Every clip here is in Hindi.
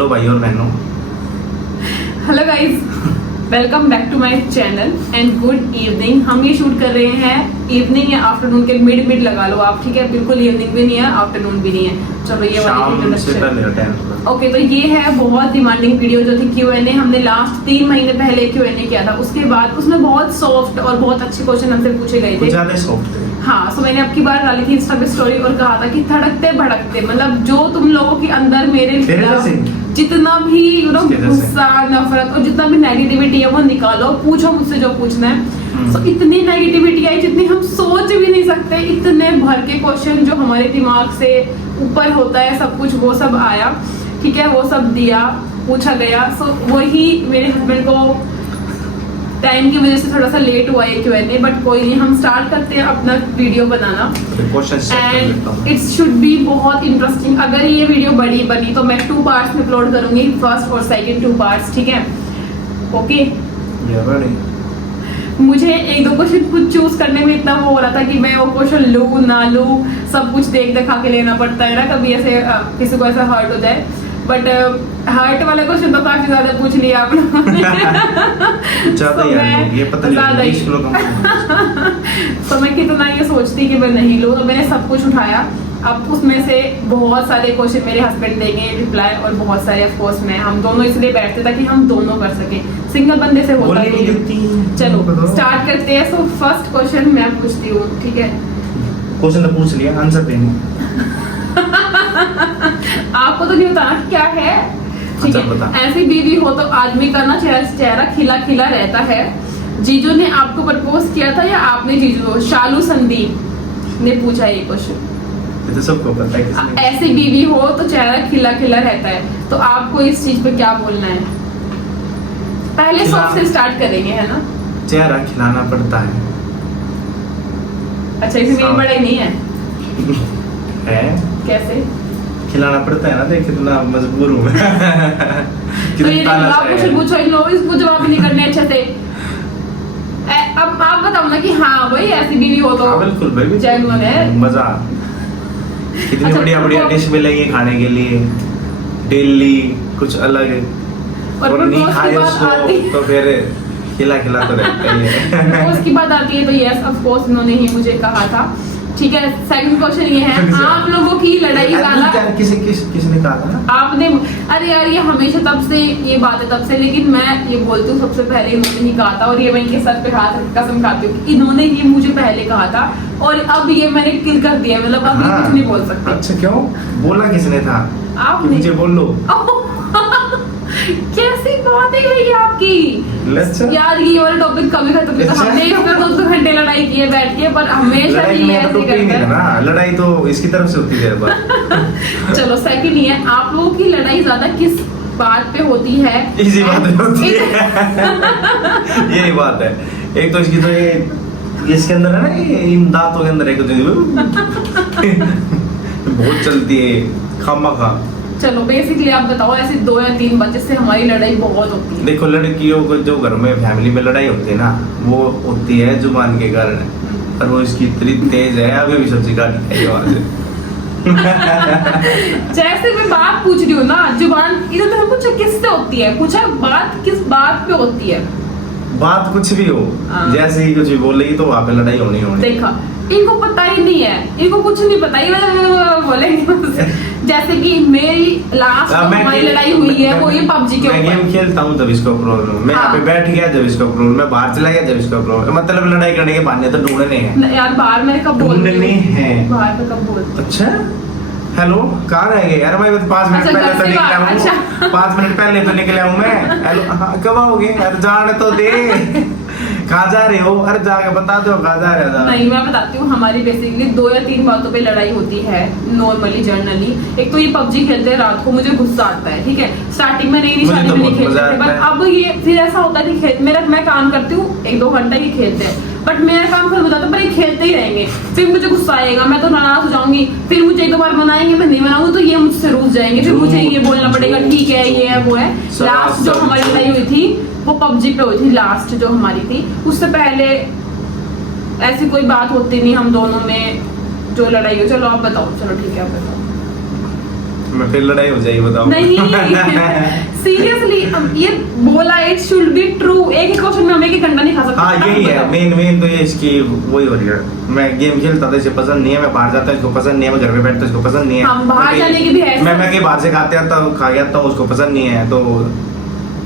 हेलो भाई और बहनों। Hello guys, welcome back to my channel and good evening. हम ये शूट कर रहे हैं इवनिंग या आफ्टरनून के मिड लगा लो आप, ठीक है। बिल्कुल इवनिंग भी नहीं है, आफ्टरनून भी नहीं है। चलो ये वाली ओके, तो ये है बहुत डिमांडिंग वीडियो जो थी Q&A। हमने लास्ट 3 महीने पहले Q&A किया था, उसके बाद उसमें बहुत सॉफ्ट और बहुत अच्छे क्वेश्चन हमसे पूछे गए थे, ज्यादा सॉफ्ट थे। हाँ, सो मैंने अब की बार डाली थी इंस्टा पे स्टोरी और कहा था कि धड़कते भड़कते, मतलब जो तुम लोगों के अंदर मेरे जितना भी गुस्सा, नफरत और जितना भी नेगेटिविटी है वो निकालो, पूछो मुझसे जो पूछना है। तो इतनी नेगेटिविटी आई जितनी हम सोच भी नहीं सकते, इतने भर के क्वेश्चन जो हमारे दिमाग से ऊपर होता है सब कुछ, वो सब आया, ठीक है। वो सब दिया, पूछा गया। सो वही मेरे हस्बैंड को टाइम की वजह से थोड़ा सा लेट हुआ है Q&A, बट कोई नहीं, हम स्टार्ट करते हैं अपना video banana and it should be बहुत इंटरेस्टिंग। अगर ये वीडियो बड़ी बनी तो मैं 2 पार्ट्स में अपलोड करूंगी, फर्स्ट और सेकंड 2 पार्ट्स, ठीक है। ओके, मुझे 1-2 क्वेश्चन कुछ चूज करने में इतना वो हो रहा था कि मैं वो क्वेश्चन लूं ना लूं, सब कुछ देख दिखा के लेना पड़ता है ना, कभी ऐसे किसी को ऐसा हर्ट हो जाए। बट हार्ट वाले क्वेश्चन तो काफी ज्यादा पूछ लिया आप लोगों ने। ज्यादा ये पता नहीं 20 किलो कम। तो मैं कितना ये सोचती कि मैं नहीं लूं, तो मैंने सब कुछ उठाया। अब उसमें से बहुत सारे क्वेश्चन मेरे हस्बैंड देंगे रिप्लाई और बहुत सारे ऑफ कोर्स मैं, हम दोनों इसलिए बैठते ताकि हम दोनों कर सके, सिंगल बंदे से होता नहीं। चलो स्टार्ट करते हैं। सो फर्स्ट क्वेश्चन मैं पूछती हूँ, ठीक है। क्वेश्चन तो पूछ लिया, आंसर देंगे। आपको तो नहीं बताना क्या है, ठीक है। ऐसी बीवी हो तो आदमी का ना चेहरा खिला खिला रहता है। जीजू ने आपको प्रपोज किया था या आपने जीजू को? शालू संदीप ने पूछा ये क्वेश्चन। ये तो सबको पता है किसने। ऐसी बीवी हो तो चेहरा खिला खिला रहता है, तो आपको इस चीज पे क्या बोलना है? पहले सबसे स्टार्ट करेंगे, है ना। चेहरा खिलाना पड़ता है। अच्छा, इसमें मेरी बड़ाई नहीं है। है कैसे खिलाना पड़ता है ना, देख कितना मजबूर हूँ मैं। तो ये आप क्वेश्चन पूछो, इन लोग इसको जवाब नहीं करने अच्छे से। अब आप बताओ ना कि हाँ भाई ऐसी बीवी हो तो। बिल्कुल भाई, जेन्युइन है, मजा। कितनी बढ़िया बढ़िया डिश मिलेंगी खाने के लिए डेली, कुछ अलग। और नहीं खाए उसको तो फिर खिला तो रहता ही है। उसकी बात आती है तो यस ऑफ कोर्स उन्होंने ही मुझे कहा था, ठीक है। सेकंड क्वेश्चन ये है, आप लोगों की लड़ाई ज्यादा किसने कहा था? आपने। अरे यार, ये हमेशा तब से ये बात है, तब से, लेकिन मैं ये बोलती हूँ सबसे पहले इन्होंने ही कहा था, और ये मैं इनके सर पे हाथ कसम खाती हूँ कि इन्होंने ये मुझे पहले कहा था, और अब ये मैंने किल कर दिया, मतलब अब ये कुछ नहीं बोल सकते। अच्छा, क्यों बोला किसने था? आपने। मुझे बोल लो। कैसी बात है भैया आपकी यार, ये वाला टॉपिक कभी खत्म नहीं होता। हमने इसमें 2 घंटे लड़ाई की है बैठ के, पर हमेशा ही ऐसे करते हैं ना। लड़ाई तो इसकी तरफ से होती है। चलो सेकंड ही है, आप लोगों की लड़ाई ज्यादा किस बात पे होती है? इसी बात पे होती है। यही बात है। एक तो इसकी तो ये इसके अंदर है ना, ये इन दांतों के अंदर एक बहुत चलती है खामखा। चलो बेसिकली आप बताओ, ऐसे 2 या 3 बात जिससे हमारी लड़ाई बहुत होती है। देखो, लड़कियों को जो घर में फैमिली में लड़ाई होती है ना, वो होती है जुबान के कारण, और वो इसकी इतनी तेज है, अभी भी सब्जी काट खाई वहां से। जैसे मैं बात पूछ रही हूँ ना, जुबान इधर तो पूछा किससे होती है, पूछा बात किस बात पे होती है। बात कुछ भी हो, जैसे ही कुछ भी बोलेगी तो वहां पे लड़ाई होनी। देखा, इनको पता ही नहीं है, इनको कुछ नहीं पता, ये बोलेंगे। जैसे कि मेरी लास्ट हमारी लड़ाई हुई है वो ये PUBG के ऊपर। मैं गेम खेलता हूँ जब इसको प्रॉब्लम, मैं यहाँ पे बैठ गया जब इसको प्रॉब्लम, मैं बाहर चला गया जब इसको प्रॉब्लम, मतलब लड़ाई करने के बहाने तो ढूंढने हैं यार। बाहर मैं कब बोलती हूँ, बाहर पे कब बोलती। अच्छा, हेलो कहाँ रह गए यार? मैं 5 मिनट पहले तो निकला हूँ। 5 मिनट पहले तो निकला हूँ मैं। हेलो, हाँ कब आओगे? अरे जाने तो दे। कहाँ जा रहे हो? अरे जाके बता दो कहाँ जा रहे हो। नहीं, मैं बताती हूँ। हमारी बेसिकली 2 या 3 बातों पे लड़ाई होती है नॉर्मली, जर्नली। एक तो ये PUBG खेलते हैं रात को, मुझे गुस्सा आता है, ठीक है। स्टार्टिंग में नहीं शादी में नहीं खेलते थे, बट अब ये फिर ऐसा होता है कि मैं काम करती हूँ 1-2 घंटा ये खेलते हैं, बट मेरा काम खत्म हो जाता है, पर ये खेलते ही रहेंगे। फिर मुझे गुस्सा आएगा, मैं तो नाराज हो जाऊंगी, फिर मुझे 1-2 बार मनाएंगे, मैं नहीं मनाऊंगी तो ये मुझसे रूठ जाएंगे, फिर मुझे ये बोलना पड़ेगा ठीक है, ये है वो है। लास्ट जो हमारी लड़ाई हुई थी वो PUBG पे हुई थी, लास्ट जो हमारी थी। उससे पहले ऐसी कोई बात होती नहीं हम दोनों में जो लड़ाई हो। चलो आप बताओ, चलो ठीक है आप बताओ। मैं फिर लड़ाई हो जाएगी बताओ। नहीं सीरियसली ये बोला इट शुड बी ट्रू। एक ही क्वेश्चन में हम एक ही घंटा नहीं खा सकते। हाँ यही है मेन तो ये इसकी वही हो रही है। मैं गेम खेलता था, इसे पसंद नहीं है, मैं बाहर जाता इसको पसंद नहीं है, मैं घर पे बैठता इसको पसंद नहीं है। हम बाहर जाने की भी है, मैं कहीं बाहर से खाते आता हूँ, खा के आता हूँ, उसको पसंद नहीं है, तो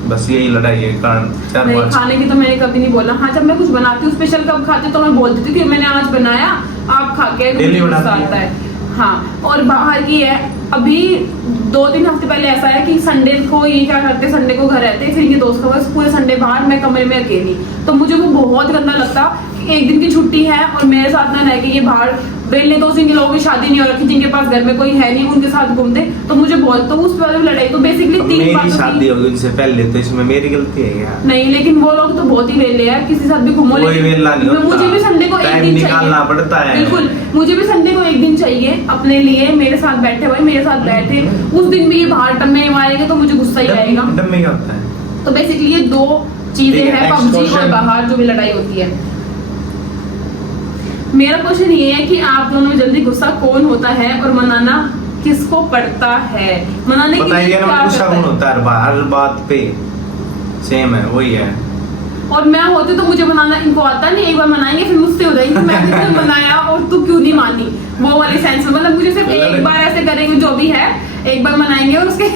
बस यही लड़ाई है कारण। नहीं खाने की तो मैंने कभी नहीं बोला। हाँ जब मैं कुछ बनाती हूँ स्पेशल कब खाती हूँ तो मैं बोलती हूँ कि मैंने आज बनाया, आप खा के गुस्सा आता है। हाँ और बाहर की है, अभी 2-3 हफ्ते पहले ऐसा है कि संडे को ये क्या करते, संडे को घर रहते, फिर ये दोस्त का बस पूरे संडे बाहर, मैं कमरे में अकेली। तो मुझे वो बहुत गंदा लगता कि एक दिन की छुट्टी है और मेरे साथ ना रह के ये बाहर बेलने दोस्त जिनके लोगों की शादी नहीं हो रखी, जिनके पास घर में कोई है नहीं, उनके साथ घूमते। तो मुझे बहुत तो उस वाली लड़ाई तो बेसिकली 3 बार शादी होगी उनसे पहले, तो इसमें मेरी गलती है क्या? नहीं लेकिन वो लोग तो बहुत ही वेले हैं, किसी साथ भी घूमो। मुझे भी संडे को एक दिन निकालना पड़ता है। बिल्कुल मुझे भी संडे को एक दिन चाहिए अपने लिए, मेरे साथ बैठे हुए, मेरे साथ बैठे। उस दिन भी ये बाहर टम्मे मारेंगे तो मुझे गुस्सा ही आएगा। टम्मे क्या होता है? तो बेसिकली ये 2 चीजें हैं, पबजी और बाहर जो भी लड़ाई होती है। मेरा क्वेश्चन ये है कि आप दोनों में जल्दी गुस्सा कौन होता है और मनाना किसको पड़ता है? मनाने के लिए क्या गुस्सा कौन होता है? हर बात पे सेम है, वही है। और मैं होती तो मुझे बनाना इनको आता नहीं, एक बार मनाएंगे फिर मुझसे हो जाएंगे मैं किसने बनाया और तू क्यों नहीं मानी, वो वाली सेंस में। मतलब मुझे सिर्फ एक बार ऐसे करेंगे जो भी है, एक बार मनाएंगे और उसके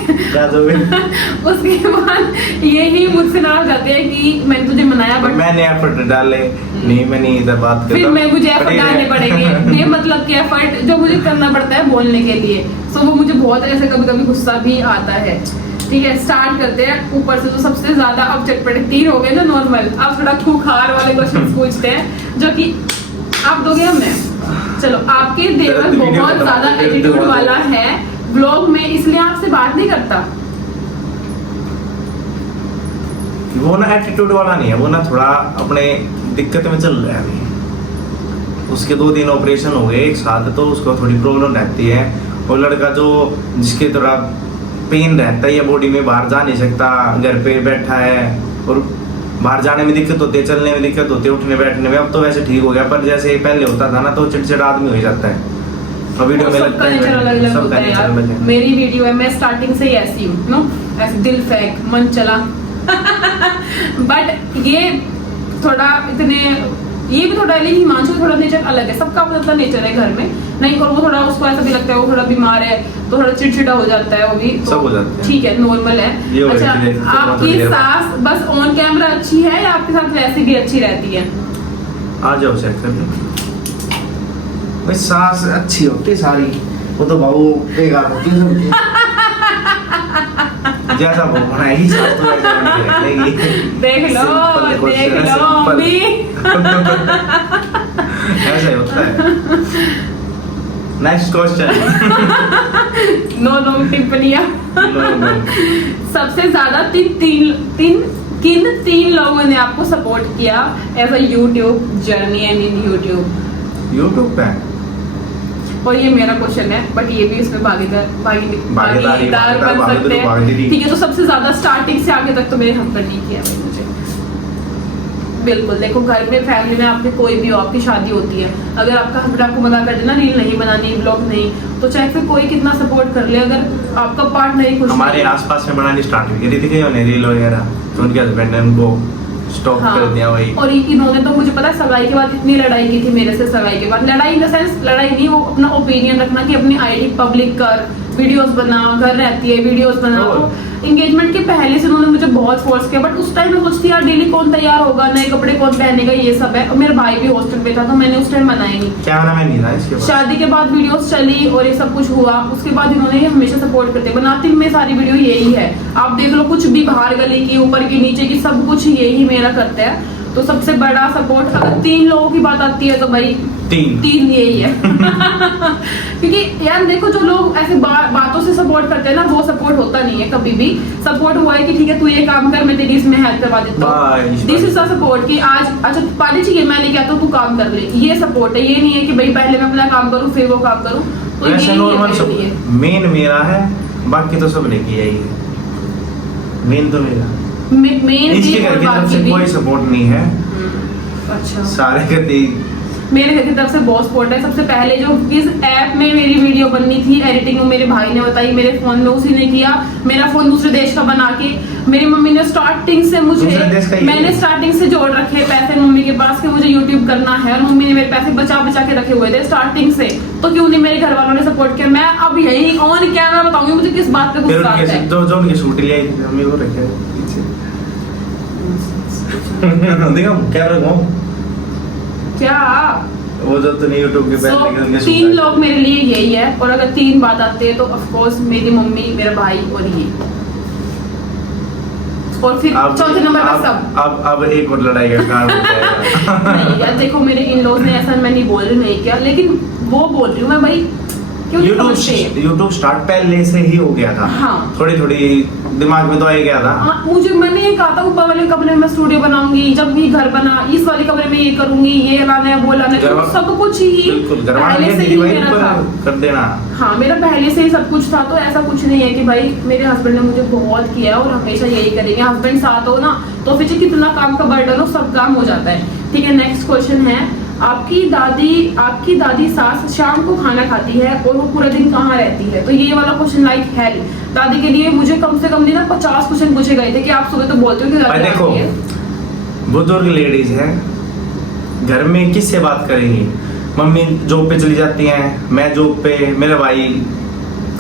बाद यही मुझसे नाराज जाते हैं कि मैंने तुझे मनाया बट मैंने एफर्ट डाले नहीं, मैं नहीं इधर बात करता, फिर मैं मुझे एफर्ट डालने पड़ेंगे ये मतलब कि एफर्ट जो मुझे करना पड़ता है बोलने के लिए। सो वो मुझे बहुत ऐसे कभी कभी गुस्सा भी आता है। ठीक है स्टार्ट करते हैं ऊपर से। तो सबसे ज्यादा अब चटपटे 3 हो गए जो नॉर्मल, अब थोड़ा खूंखार वाले क्वेश्चन पूछते हैं जो कि आप दोगे या मैं? चलो आपके देवर बहुत ज्यादा एटीट्यूड वाला है ब्लॉग में, इसलिए आपसे बात नहीं करता। वो ना एटीट्यूड वाला नहीं है, वो ना थोड़ा अपने दिक्कत में चल रहा है अभी। उसके 2-3 ऑपरेशन हो गए एक साथ, तो उसको थोड़ी प्रॉब्लम रहती है। और लड़का जो जिसके थोड़ा पेन रहता है या बॉडी में, बाहर जा नहीं सकता, घर पे बैठा है और बाहर जाने में दिक्कत होती है, चलने में दिक्कत होती है, उठने बैठने में। अब तो वैसे ठीक हो गया, पर जैसे पहले होता था ना तो चिड़चिड़ा आदमी हो जाता है। तो वीडियो में लगता है सबका नेचर अलग है। मेरी वीडियो है, मैं स्टार्टिंग से ही ऐसी हूँ नो, ऐसे दिल फेंक मन चला बट ये थोड़ा इतने ये भी थोड़ा हिमांशु थोड़ा नेचर अलग है, सबका अपना नेचर है घर में नहीं। और वो थोड़ा उसको ऐसा भी लगता है वो थोड़ा बीमार है तो थोड़ा चिड़चिड़ा हो जाता है, वो भी तो सब हो जाता है, ठीक है नॉर्मल है। अच्छा आपकी सास बस ऑन कैमरा अच्छी है या आपके साथ वैसे भी अच्छी रहती है? आ जाओ चेक कर लो। सास अच्छी होती सारी, वो तो बाबू बेकार होती है सबकी जैसा वो बनाएगी सास तो वैसा बनेगी। देख लो अम्मी ऐसा ही होता है। Next question. नो टिप्पणियां। सबसे ज्यादा किन 3 लोगों ने आपको सपोर्ट किया as a YouTube journey and in YouTube पे? और ये मेरा क्वेश्चन है बट ये भी इसमें भागीदार बन सकते हैं। ठीक है तो सबसे ज्यादा स्टार्टिंग से आगे तक तो मेरे हस्बैंड नहीं किया भाई मुझे। बिल्कुल देखो घर में फैमिली में आपके कोई भी हो, आपकी शादी होती है, अगर आपका हस्बैंड आपको मना कर देना रील नहीं बनानी ब्लॉग नहीं, तो चाहे फिर कोई कितना सपोर्ट कर ले, अगर आपका पार्टनर ही खुश हमारे आसपास में बनानी स्टार्ट हुई थी रील वगैरह, तो उनके हस्बैंड ने उनको स्टॉप कर दिया वही। और इन्होंने तो मुझे पता है सगाई के बाद इतनी लड़ाई की थी मेरे से। सगाई के बाद लड़ाई इन द सेंस लड़ाई नहीं, वो अपना ओपिनियन रखना कि अपनी आईडी पब्लिक कर, वीडियोस बना, घर रहती है वीडियोस बना। तो एंगेजमेंट के पहले से उन्होंने मुझे बहुत फोर्स किया, बट उस टाइम मैं सोचती यार डेली कौन तैयार होगा, नए कपड़े कौन पहनेगा, ये सब है। और मेरा भाई भी हॉस्टल पे था तो मैंने उस टाइम बनाया नहीं। कैमरा मैन नहीं था इसके बाद। शादी के बाद वीडियोस चली और ये सब कुछ हुआ, उसके बाद इन्होंने हमेशा सपोर्ट करते, बनाती में सारी वीडियो यही है। आप देख लो कुछ भी बाहर गली की, ऊपर की, नीचे की, सब कुछ यही मेरा करते हैं। तो सबसे बड़ा सपोर्ट अगर 3 लोगों की बात आती है तो भाई 3 यही है क्योंकि यार देखो जो लोग ऐसे बातों से सपोर्ट करते हैं ना, वो सपोर्ट होता नहीं है कभी भी। सपोर्ट हुआ है कि ठीक है तू ये काम कर, मैं तेरी इसमें हेल्प करवा देता हूँ। दिस इज सपोर्ट कि आज अच्छा पानी चाहिए, मैं नहीं कहता तू काम कर ले, ये सपोर्ट है। ये नहीं है कि भाई पहले मैं अपना काम करूँ फिर वो काम करूँ। तो ये मेन मेरा है, बाकी तो सब लेके आई है। मेन तो मेरा इसके घर की तरफ से कोई सपोर्ट नहीं है। अच्छा सारे कहते मेरे घर की तरफ से बहुत सपोर्ट है। सबसे पहले जो इस ऐप में मेरी वीडियो बननी थी एडिटिंग, मेरे भाई ने बताई, मेरे फोन में उसी ने किया। मेरा फोन दूसरे देश का बना के मेरी मम्मी ने स्टार्टिंग से मुझे, मैंने स्टार्टिंग से जोड़ रखे पैसे मम्मी के पास कि मुझे यूट्यूब करना है, और मम्मी ने मेरे पैसे बचा बचा के रखे हुए थे स्टार्टिंग से। तो क्यों नहीं मेरे घर वालों ने सपोर्ट किया। मैं अब यही ऑन कैमरा बताऊंगी मुझे किस बात पे गुस्सा आता है। जो उनकी शूट लिया मम्मी को रखे पीछे देखो कैमरा घुमाओ क्या वो जो तो यूट्यूब के पहले 3 लोग मेरे लिए यही है, और अगर 3 बात आते हैं तो ऑफ कोर्स मेरी मम्मी, मेरा भाई और ये, और फिर चौथे नंबर पर सब। अब एक और लड़ाई का कारण हो जाएगा। नहीं यार देखो, मेरे इन लॉज ने ऐसा, मैं नहीं बोल रही नहीं किया, लेकिन वो बोल रही हूँ मैं भाई क्यों नहीं समझते। यूट्यूब स्टार्ट पहले से ही हो गया था। हाँ। थोड़ी दिमाग में तो आ गया था। मुझे, मैंने ये कहा था ऊपर वाले कमरे में स्टूडियो बनाऊंगी, जब भी घर बना इस वाले कमरे में ये करूंगी, ये लाना है वो लाना है, सब कुछ ही पहले से ही मेरा था कर देना। हाँ, मेरा पहले से ही सब कुछ था। तो ऐसा कुछ नहीं है कि भाई मेरे हस्बैंड ने मुझे बहुत किया और हमेशा यही करेंगे। हस्बैंड साथ हो ना तो फिर कितना काम का बर्डन हो, सब काम हो जाता है। ठीक है, नेक्स्ट क्वेश्चन है, आपकी दादी सास शाम को खाना खाती है और वो पूरा दिन कहाँ रहती है? तो ये वाला क्वेश्चन लाइक है दादी के लिए। मुझे कम से कम दिन 50 क्वेश्चन पूछे गए थे कि आप सुबह तो बोलते हो कि दादी देखो आती है। बुजुर्ग लेडीज है, घर में किससे बात करेंगी? मम्मी जॉब पे चली जाती हैं, मैं जॉब पे, मेरे भाई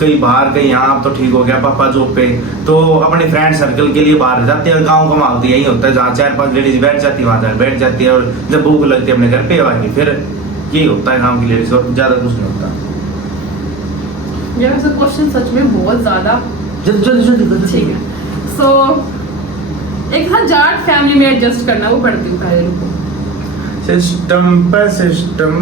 कहीं बाहर कहीं यहाँ, तो ठीक हो गया, पापा जॉब पे, तो अपने फ्रेंड सर्कल के लिए बाहर जाते हैं। गाँव का माहौल यही होता है, जहाँ 4-5 लेडीज बैठ जाती है वहाँ जाकर बैठ जाती है, और जब भूख लगती है अपने घर पे आके फिर यही होता है गाँव की लेडीज, और ज्यादा कुछ नहीं होता। ये वैसे क्वेश्चन सच में बहुत ज्यादा जल्दी ठीक है। सो एक था जाट फैमिली में एडजस्ट करना, वो पढ़ती हूँ पहले रुको। सिस्टम पर सिस्टम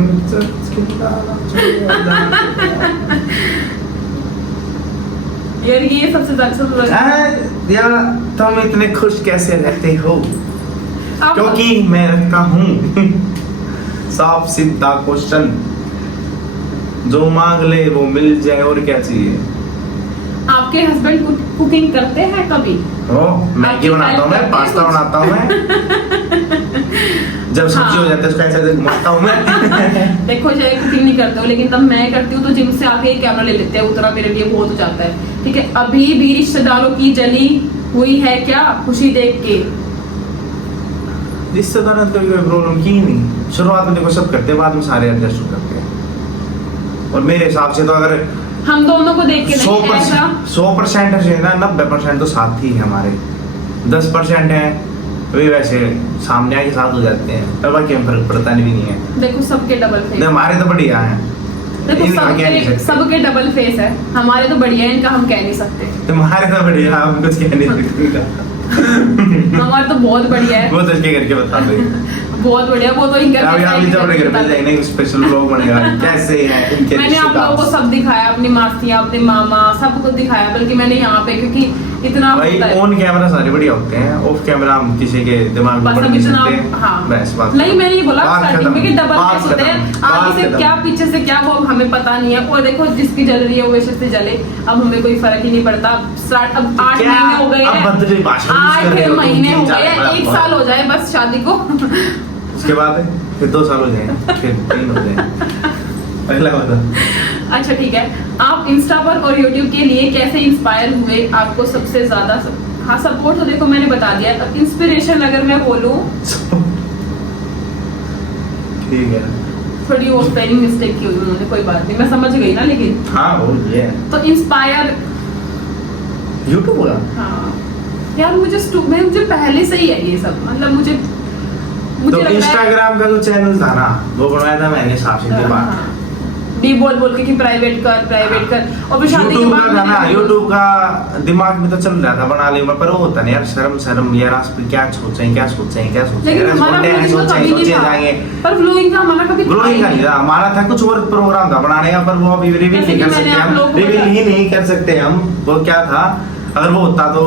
यार ये सबसे ज्यादा यार तुम इतने खुश कैसे रहते हो? क्योंकि मैं रखता हूँ साफ सीधा क्वेश्चन, जो मांग ले वो मिल जाए, और क्या चाहिए। आपके हस्बैंड कुकिंग करते हैं कभी? मैगी बनाता हूँ मैं, पास्ता बनाता हूँ मैं, जब सब्जी हो जाती है उसको ऐसे घुमाता हूँ मैं। देखो चाहे कुकिंग नहीं करते हो, लेकिन तब मैं करती हूँ तो जिम से आके कैमरा ले लेते हैं, उतना मेरे लिए बहुत हो जाता है। ठीक है, अभी भी रिश्तेदारों की जली हुई है क्या खुशी देख के? रिश्तेदारों ने कभी कोई प्रॉब्लम की नहीं। शुरुआत में देखो सब करते हैं, बाद में सारे एडजस्ट हो करते हैं। और मेरे हिसाब से तो अगर हम दोनों को देख के नहीं ऐसा 100% है ना, 90% तो साथ ही है हमारे, 10% है वे वैसे सामने आके साथ हो जाते हैं, और बाकी हम फर्क पड़ता नहीं भी नहीं है। देखो सबके डबल फेस, हमारे तो बढ़िया है। देखो सबके डबल फेस है, हमारे तो बढ़िया है, इनका हम कह नहीं सकते। तुम्हारे तो बढ़िया, हम कुछ कह नहीं सकते। हमारे तो बहुत बढ़िया है, वो तो इसके करके बता दे। बहुत बढ़िया, वो तो इनका अभी जब अपने घर पे जाएंगे स्पेशल व्लॉग बनेगा कैसे हैं इनके। मैंने आप लोगों को सब दिखाया, अपनी मासियाँ, अपने मामा, सब कुछ दिखाया, बल्कि मैंने यहाँ पे क्योंकि इतना भाई ऑन कैमरा सारे बढ़िया होते हैं, ऑफ कैमरा हम किसी के दिमाग में पड़ नहीं सकते। हाँ। बस बात नहीं, मैंने ये बोला स्टार्टिंग में कि डबल फेस होते हैं, आगे से क्या पीछे से क्या वो हमें पता नहीं है। और देखो जिसकी जल रही है वो वैसे से जले, अब हमें कोई फर्क ही नहीं पड़ता। अब 8 महीने हो गए हैं, 8 महीने हो गए हैं, 1 साल हो जाए बस शादी को, उसके बाद फिर 2 साल हो जाएंगे, फिर 3 हो जाएंगे। पहला बता। अच्छा ठीक है, आप इंस्टा पर और यूट्यूब के लिए कैसे इंस्पायर हुए? आपको सबसे ज्यादा हाँ सपोर्ट तो देखो मैंने बता दिया। अब इंस्पिरेशन अगर मैं बोलूं ठीक है, थोड़ी वो स्पेलिंग मिस्टेक की हुई उन्होंने, कोई बात नहीं, मैं समझ गई ना। लेकिन हाँ वो ये तो इंस्पायर यूट्यूब होगा। हाँ यार मुझे पहले से ही है ये सब, मतलब मुझे तो इंस्टाग्राम का जो चैनल था ना वो बनवाया था मैंने साक्षी के बाद भी बोल के कि प्राइवेट कर और फिर शादी के बाद का ना यूट्यूब का दिमाग में तो चल रहा था बना ले, पर वो होता नहीं यार, शर्म यार आज क्या सोचें जाएंगे। पर व्लॉगिंग का हमारा कभी व्लॉगिंग का नहीं था, हमारा था कुछ और प्रोग्राम था बनाने का, पर वो अभी रिवील नहीं कर सकते हम, रिवील ही नहीं कर सकते हम वो क्या था। अगर वो होता तो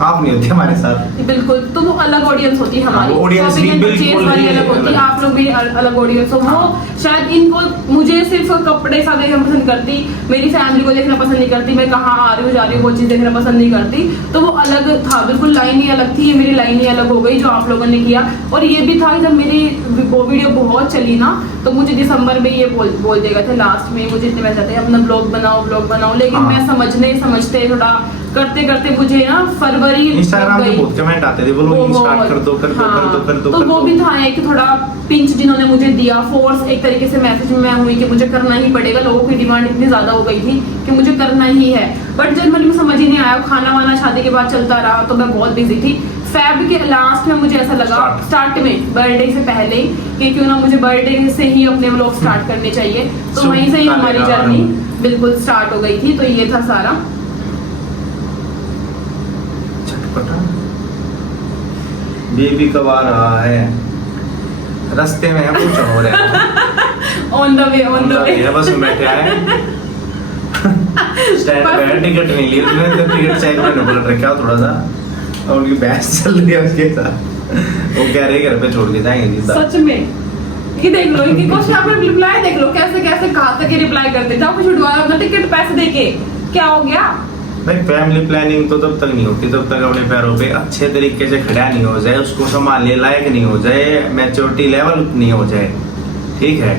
आप नहीं होते हमारे साथ। बिल्कुल, तो वो अलग ऑडियंस होती है हमारी, वो audience Shopping भी and बिल्कुल purchase वाली अलग होती है, अलग। आप लोग भी अलग ऑडियंस हो। वो हाँ। शायद इनको मुझे सिर्फ कपड़े सा देखना पसंद करती, मेरी फैमिली को देखना पसंद नहीं करती, मैं कहाँ आ रही हूँ जा रही हूँ वो चीज़ देखना पसंद नहीं करती, तो वो अलग था, बिल्कुल लाइन ही अलग थी। ये मेरी लाइन ही अलग हो गई जो आप लोगों ने किया। और ये भी था जब मेरी वो वीडियो बहुत चली ना, तो मुझे दिसंबर में ये बोल देगा थे लास्ट में, मुझे इतने मैसेज आते हैं अपना ब्लॉग बनाओ, लेकिन हाँ। मैं समझते थोड़ा करते करते मुझे ना फरवरी इंस्टाग्राम पे गई। बहुत कमेंट आते थे, बोलो वो स्टार्ट कर दो तो वो भी था एक थोड़ा पिंच जिन्होंने मुझे दिया, फोर्स एक तरीके से मैसेज में मैं हुई कि मुझे करना ही पड़ेगा। लोगों की डिमांड इतनी ज्यादा हो गई थी कि मुझे करना ही है, बट जब मन में समझ ही नहीं आया, खाना वाना शादी के बाद चलता रहा, तो मैं बहुत बिजी थी। फेब के लास्ट में मुझे ऐसा लगा, स्टार्ट में बर्थडे से पहले, कि क्यों ना मुझे बर्थडे से ही अपने व्लॉग स्टार्ट करने चाहिए, तो वहीं से ही हमारी जर्नी बिल्कुल स्टार्ट हो गई थी। तो ये था सारा। बेबी कब आ रहा है? रास्ते में है, कुछ हो रहा है। ऑन द वे है, बस में बैठे हैं। स्टैंड पे टिकट नहीं ली उसने, तो टिकट चेक मैंने बोल रखा थोड़ा सा, और उनकी बहस चल रही है उसके साथ। वो कह रहे घर पे छोड़ के जाएंगे सीधा। सच में ये देख लो, इनकी क्वेश्चन आप रिप्लाई देख लो, कैसे कैसे कहाँ तक रिप्लाई करते, जब छुड़वा लो टिकट पैसे देके, क्या हो गया भाई? फैमिली प्लानिंग तो तब तक नहीं होती जब तक अपने पैरों पे अच्छे तरीके से खड़ा नहीं हो जाए, उसको संभालने लायक नहीं हो जाए, मैच्योरिटी लेवल नहीं हो जाए, ठीक है?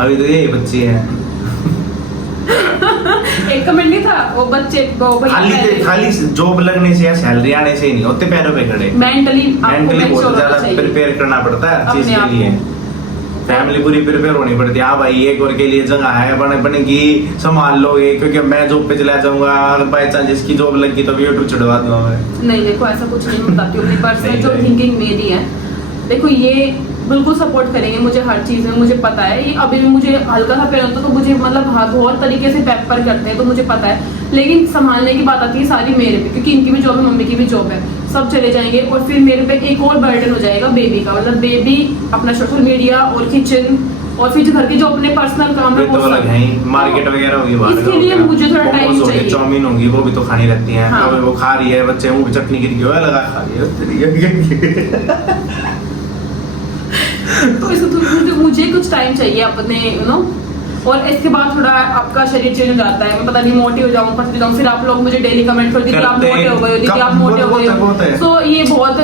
अभी तो यही बच्चे हैं। एक कमेंट नहीं था वो बच्चे खाली जॉब लगने से या सैलरी आने से ही नहीं होते पैरों पे खड़े, मेंटली बहुत ज्यादा प्रिपेयर करना पड़ता है हर चीज के लिए। फैमिली पूरी प्रिपेयर होनी पड़ती है। हाँ भाई, एक और के लिए जगह है बनेगी, संभाल लोगे, क्योंकि मैं जॉब पे चला जाऊंगा, अगर बाई चांस जिसकी जॉब लगी तो यूट्यूब चढ़वा दूंगा मैं। नहीं देखो, ऐसा कुछ नहीं बताती हूँ, अपनी पर्सनल जो नहीं। थिंकिंग मेरी है। देखो ये बिल्कुल सपोर्ट करेंगे मुझे हर चीज में, मुझे पता है। ये अभी भी मुझे हल्का सा पेन होता है तो मुझे मतलब बहुत तरीके से पेपर करते हैं, तो मुझे पता है। लेकिन संभालने की बात आती है सारी मेरे पे, क्योंकि इनकी भी जॉब है, मम्मी की भी जॉब है, सब चले जाएंगे और फिर मेरे पे एक और बर्डन हो जाएगा बेबी का। मतलब बेबी, अपना सोशल मीडिया और किचन, और फिर जो घर के जो अपने पर्सनल काम है तो अलग है ही, मार्केट वगैरह होगी बाहर, इसके लिए मुझे थोड़ा टाइम चाहिए। चाउमीन होगी, वो भी तो खानी रहती है। हाँ। वो खा रही है, बच्चे मुंह पे चटनी गिर गई है, लगा खा रही है। तो इसको मुझे कुछ टाइम चाहिए अपने और इसके बाद थोड़ा आपका शरीर चेंज हो जाता है। मैं पता नहीं मोटी हो जाऊँ, पतली हो जाऊँ, फिर आप लोग मुझे डेली कमेंट कर दीजिए आप मोटे हो गए हो, दीदी आप मोटे हो गए हो। सो ये बहुत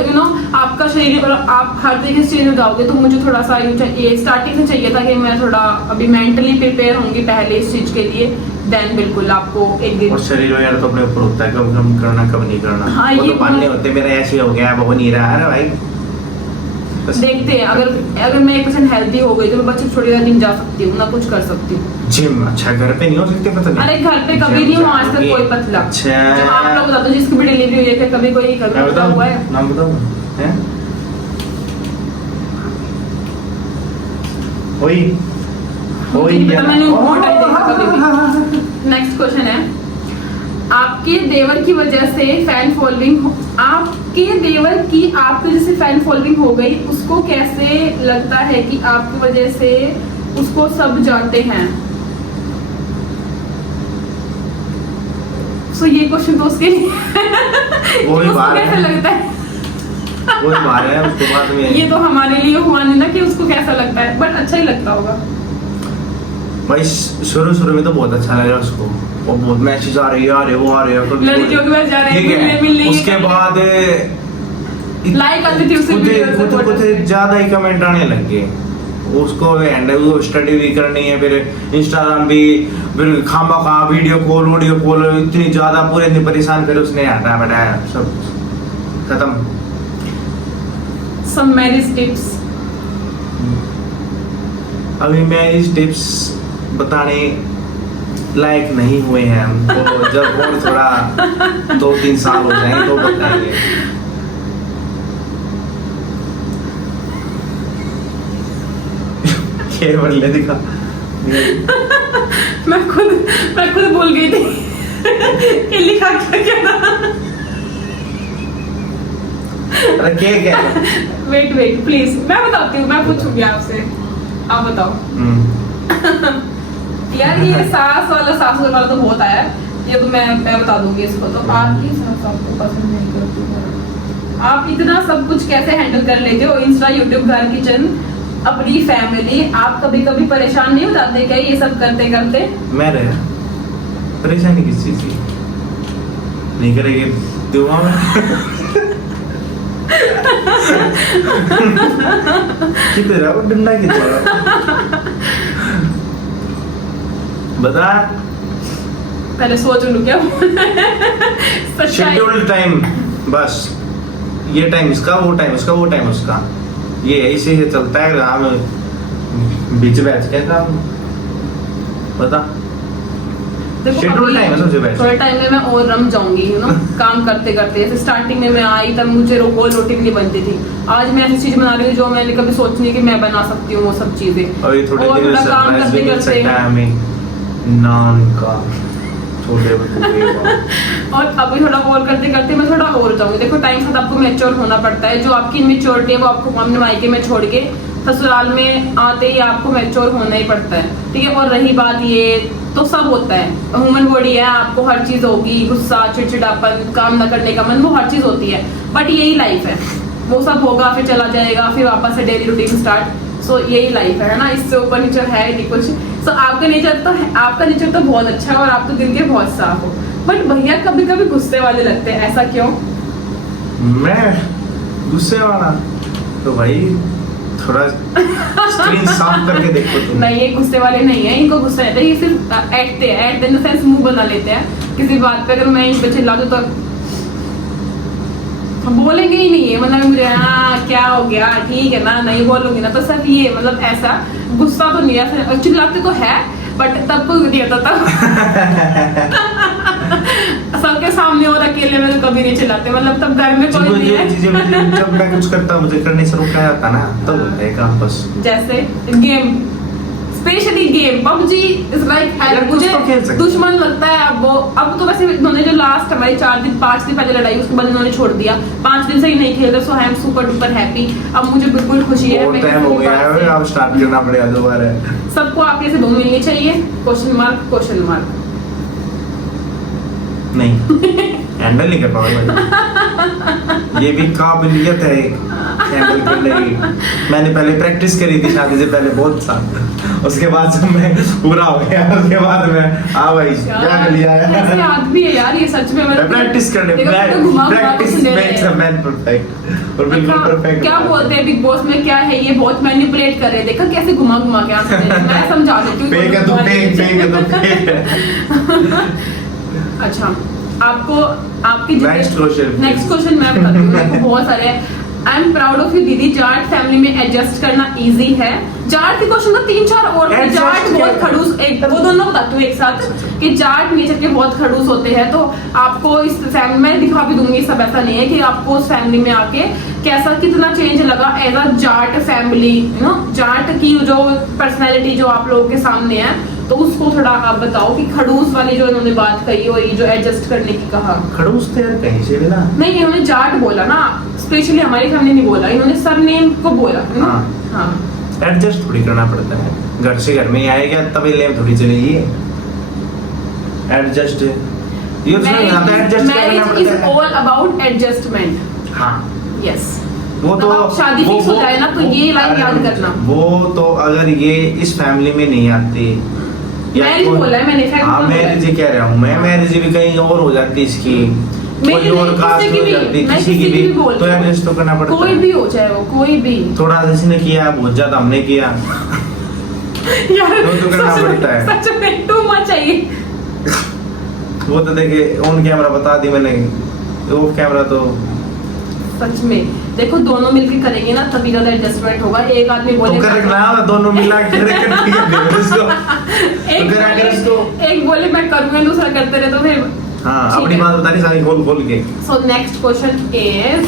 आपका शरीर और आप हर तरीके से चेंज हो जाओगे, तो मुझे थोड़ा सा ये स्टार्टिंग से चाहिए था कि मैं थोड़ा अभी मेंटली प्रिपेयर होंगी पहले इस चीज के लिए, देन बिल्कुल आपको एक दिन। और शरीर वगैरह तो अपने ऊपर होता है, कब कम करना कब नहीं करना। हाँ, वो ये तो मानने होते, मेरा ऐसे हो गया, वो नहीं रहा है ना भाई। देखते हैं, अगर मैं 1% हेल्दी हो गई तो मैं बच्चे छोड़ कर जिम जा सकती हूँ, ना कुछ कर सकती हूँ। जिम? अच्छा, घर पे नहीं हो सकते? पता नहीं। अरे घर पे कभी नहीं हूँ आज तक कोई पतला। अच्छा, जो आप लोग बता दो जिसकी भी डिलीवरी हुई है, कभी कोई घर में पतला हुआ है? नाम बताओ। हैं? ओई मैंने मोटा ही देखा कभी भी। नेक्स्ट क्वेश्चन है, आपके देवर की वजह से फैन फॉलोइंग, आपके देवर की आपके जैसे फैन फॉलोइंग हो गई, उसको कैसे लगता है कि आपकी वजह से उसको सब जानते हैं? सो ये क्वेश्चन तो उसके लिए वो भी उसको बाहर कैसे है। लगता है? वो ही बाहर है, उसके बाद में ये तो हमारे लिए हुआ नहीं ना कि उसको कैसा लगता है, बट अच्छा ही लगता होगा भाई। शुरू में तो बहुत अच्छा लगा उसको, वो बहुत मैसेज आ रही है, आ रहे वो आ रहे हैं, लड़कियों के पास जा रहे हैं, मिलने उसके बाद लाइक आती थी उसे कुछ ज्यादा ही कमेंट आने लग गए। उसको हैंडल स्टडी भी करनी है, फिर इंस्टाग्राम भी, फिर खामा खा वीडियो कॉल इतनी ज्यादा, पूरे दिन परेशान, फिर उसने हटा बैठाया, सब खत्म। some marriage tips। अभी मैरिज टिप्स बताने लायक नहीं हुए हैं हमको, जब और थोड़ा 2-3 साल हो जाएंगे तो बताएंगे। क्या बदले दिखा। मैं खुद बोल गई थी कि लिखा क्या था। अरे क्या वेट प्लीज, मैं बताती हूँ, मैं पूछूंगी आपसे, आप बताओ। यार ये सास वाला तो बहुत आया, ये तो मैं बता दूंगी इसको। तो आपकी सास आपको पसंद नहीं करती है, आप इतना सब कुछ कैसे हैंडल कर लेते हो? इंस्टा, यूट्यूब, घर, किचन, अपनी फैमिली, आप कभी कभी परेशान नहीं हो जाते क्या ये सब करते करते? मैं रहे परेशानी किस चीज की? नहीं करेंगे दुआ में कितना डंडा कितना बता। पहले सोच लूं क्या शेड्यूल्ड टाइम, बस ये टाइम इसका, वो टाइम उसका, वो टाइम उसका, ये ऐसे ही चलता है। हम बीच बैठ के काम बता। शेड्यूल टाइम है सबसे बेस्ट। थोड़े टाइम में मैं और रम जाऊंगी यू नो काम करते करते। जैसे स्टार्टिंग में मैं आई तब मुझे रोटी भी नहीं बनती थी, आज मैं ऐसी चीज बना रही हूँ जो मैंने कभी सोची नहीं कि मैं बना सकती हूँ वो सब चीजें। और थोड़ा काम करते करते हमें नान का छोले भटूरे का और अभी थोड़ा और करते करते मैं थोड़ा और जाऊंगी। देखो टाइम साथ आपको मैच्योर होना पड़ता है, जो आपकी इमेच्योरिटी है वो आपको अपने मायके में छोड़ के ससुराल में आते ही आपको मैच्योर होना ही पड़ता है, ठीक है। और रही बात ये तो सब होता है, ह्यूमन बॉडी है, आपको हर चीज होगी, गुस्सा, चिड़चिड़ापन, काम न करने का मन, वो हर चीज होती है, बट यही लाइफ है। वो सब होगा फिर चला जाएगा, फिर वापस से डेली रूटीन स्टार्ट। सो यही लाइफ है ना, इससे ऊपर नीचे है नहीं कुछ। सो आपका नेचर तो बहुत अच्छा है और आप तो दिल के बहुत साफ हो, बट भैया कभी कभी गुस्से वाले लगते हैं, ऐसा क्यों? मैं गुस्से वाला तो भाई थोड़ा स्क्रीन साफ करके देखो तुम। नहीं, ये गुस्से वाले नहीं है, इनको गुस्सा आता है, ये सिर्फ ऐटते हैं, एट द सेंस मुंह बना लेते हैं किसी बात पे। अगर मैं इन पे चिल्ला दूं तो बोलेंगे ही नहीं है, मतलब मुझे हाँ क्या हो गया ठीक है ना, नहीं बोलूंगी ना, तो सब ये मतलब ऐसा गुस्सा तो नहीं है, चिल्लाते तो है बट तब कोई नहीं होता तब सबके सामने और अकेले में तो कभी नहीं चिल्लाते, मतलब तब घर में कोई नहीं है। जब मैं कुछ करता मुझे करने से रोका जाता ना तब होता है काम बस। जैसे game, specially game PUBG is like मुझे दुश्मन लगता है। अब तो वैसे इन्होंने जो लास्ट हमारी 5 दिन पहले लड़ाई, उसके बाद इन्होंने छोड़ दिया, 5 दिन से ही नहीं खेल रहे। So I am super duper happy, अब मुझे बिल्कुल खुशी है। टाइम हो गया है, अब स्टार्ट करना पड़ेगा दोबारा। सबको आपके से 2 मिलनी चाहिए, क्वेश्चन मार्क नहीं हैंडल नहीं कर पाऊंगा, ये भी काबिलियत है हैंडल करने की। मैंने पहले प्रैक्टिस करी थी शादी से पहले बहुत साल, उसके बाद जब मैं पूरा हो गया उसके बाद मैं भाई क्या कर लिया है। ऐसे आदमी है यार ये सच में, मतलब प्रैक्टिस करने practice makes a man perfect. और बिल्कुल परफेक्ट क्या बोलते हैं बिग बॉस में, क्या है ये बहुत मैनिपुलेट कर रहे हैं, देखा कैसे घुमा घुमा के आप मैं समझा देती हूँ। फेक है तो फेक है। अच्छा आपको आपकी नेक्स्ट क्वेश्चन मैं बताती हूँ, मेरे को बहुत सारे हैं। I am proud of you दीदी, जाट फैमिली में एडजस्ट करना इजी है? जाट के क्वेश्चन तो 3-4 और थे। जाट बहुत खड़ूस, वो दोनों बताती हूँ एक साथ कि जाट नेचर के बहुत खड़ूस होते हैं। तो आपको इस फैमिली में दिखा भी दूंगी, सब ऐसा नहीं है कि आपको उस फैमिली में आके कैसा कितना चेंज लगा as a Jat family, you know Jat की जो पर्सनैलिटी जो आप लोगों के सामने है, तो उसको थोड़ा आप बताओ कि खड़ूस वाली जो इन्होंने बात कही और ये जो एडजस्ट करने की कहा। खड़ूस तो यार कहीं से मिला नहीं, इन्होंने जाट बोला ना, स्पेशली हमारी फैमिली नहीं बोला, इन्होंने सरनेम को बोला। हाँ एडजस्ट थोड़ी करना पड़ता है, घर से घर में ही आएगा तभी लेम थोड़ी चलेगी। एडजस्ट ये तो नहीं आता, एडजस्ट करना पड़ता है। Marriage is all about adjustment. हाँ यस, वो तो शादी फिक्स हो जाए ना तो ये लाइन याद करना। वो तो अगर ये इस फैमिली में नहीं आती, मैरिज बोला है मैंने, हाँ मैरिज ही कह रहा हूँ मैं, मैरिज भी कहीं और हो जाती इसकी, कोई और कास्ट हो जाती, किसी की भी तो एडजस्ट तो करना पड़ता है। कोई भी हो चाहे वो कोई भी, थोड़ा जिसने किया बहुत ज्यादा हमने किया यार तो करना पड़ता है। सच में टू मच चाहिए। वो तो देखिए ऑन कैमरा बता दी मैंने, ऑफ कैमरा तो सच में देखो दोनों मिलके करेंगे ना तभी ज्यादा एडजस्टमेंट होगा। एक आदमी बोले तो करेक्ट ना, दोनों मिला के एक बोले मैं करूंगा, दूसरा करते रहे तो फिर हाँ अपनी बात बता रही सारी खोल खोल के। So next question is